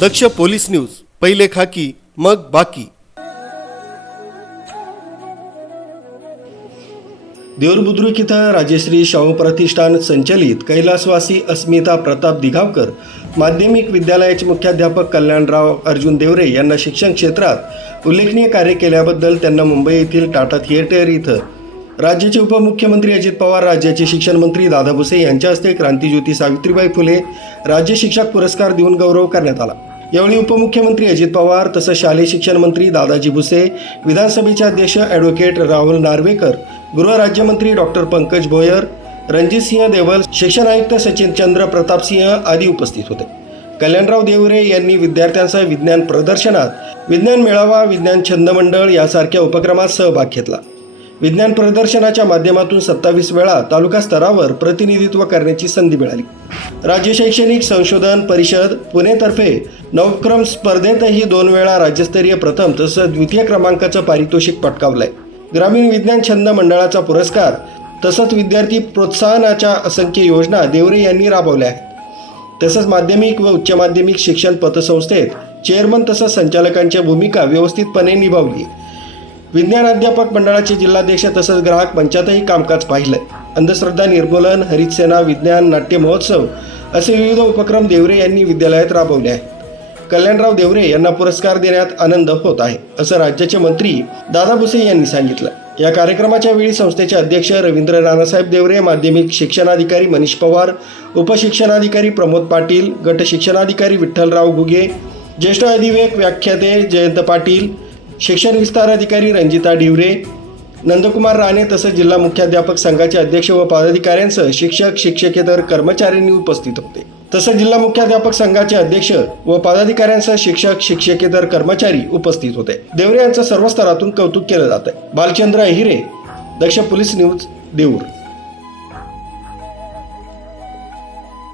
दक्ष police news पहिले खाकी मग बाकी. देऊर बुद्रुक इथं राजश्री शाहू प्रतिष्ठान संचलित कैलासवासी अस्मिता प्रताप दिघावकर माध्यमिक विद्यालयाचे मुख्याध्यापक कल्याणराव अर्जुन देवरे यांना शिक्षण क्षेत्रात उल्लेखनीय कार्य केल्याबद्दल त्यांना मुंबई येथील टाटा थिएटर इथं. राज्याचे उपमुख्यमंत्री अजित पवार राज्याचे शिक्षण मंत्री दादा भुसे यांच्या हस्ते क्रांतीज्योती सावित्रीबाई फुले राज्य शिक्षक पुरस्कार देऊन गौरव करण्यात आला. यावेळी उपमुख्यमंत्री अजित पवार तसंच शालेय शिक्षण मंत्री दादाजी भुसे विधानसभेचे अध्यक्ष ॲडव्होकेट राहुल नार्वेकर गृहराज्यमंत्री डॉक्टर पंकज भोयर रणजितसिंह देवल शिक्षण आयुक्त सचिन चंद्र प्रतापसिंह आदी उपस्थित होते. कल्याणराव देवरे यांनी विद्यार्थ्यांसह विज्ञान प्रदर्शनात विज्ञान मेळावा विज्ञान छंद मंडळ यासारख्या उपक्रमात सहभाग घेतला. विज्ञान प्रदर्शनाच्या माध्यमातून सत्तावीस वेळा तालुका स्तरावर प्रतिनिधित्व करण्याची संधी मिळाली. राज्य शैक्षणिक संशोधन परिषद पुणेतर्फे नवक्रम स्पर्धेतही दोन वेळा राज्यस्तरीय प्रथम तसंच द्वितीय क्रमांकाचं पारितोषिक पटकावलंय. ग्रामीण विज्ञान छंद मंडळाचा पुरस्कार तसंच विद्यार्थी प्रोत्साहनाच्या असंख्य योजना देवरे यांनी राबवल्या आहेत. तसंच माध्यमिक व उच्च माध्यमिक शिक्षण पतसंस्थेत चेअरमन तसंच संचालकांच्या भूमिका व्यवस्थितपणे निभावली विज्ञान अध्यापक मंडळाचे जिल्हाध्यक्ष तसंच ग्राहक मंचातही कामकाज पाहिलंय. अंधश्रद्धा निर्मूलन हरित सेना विज्ञान नाट्य महोत्सव असे विविध उपक्रम देवरे यांनी विद्यालयात राबवले आहेत. कल्याणराव देवरे यांना पुरस्कार देण्यात आनंद होत आहे असं राज्याचे मंत्री दादा भुसे यांनी सांगितलं. या कार्यक्रमाच्या वेळी संस्थेचे अध्यक्ष रवींद्र नानासाहेब देवरे माध्यमिक शिक्षणाधिकारी मनीष पवार उपशिक्षणाधिकारी प्रमोद पाटील गट शिक्षणाधिकारी विठ्ठलराव घुगे ज्येष्ठ अधिवेक व्याख्याते जयंत पाटील शिक्षण विस्तार अधिकारी रंजिता डिवरे नंदकुमार राणे तसंच जिल्हा मुख्याध्यापक संघाचे अध्यक्ष व पदाधिकाऱ्यांसह शिक्षक शिक्षकेतर कर्मचाऱ्यांनी उपस्थित होते. तसंच जिल्हा मुख्याध्यापक संघाचे अध्यक्ष व पदाधिकाऱ्यांसह शिक्षक शिक्षकेतर कर्मचारी उपस्थित होते. देवरे यांचं सर्व स्तरातून कौतुक केलं जात आहे बालचंद्र अहिरे दक्ष पोलीस न्यूज देऊर.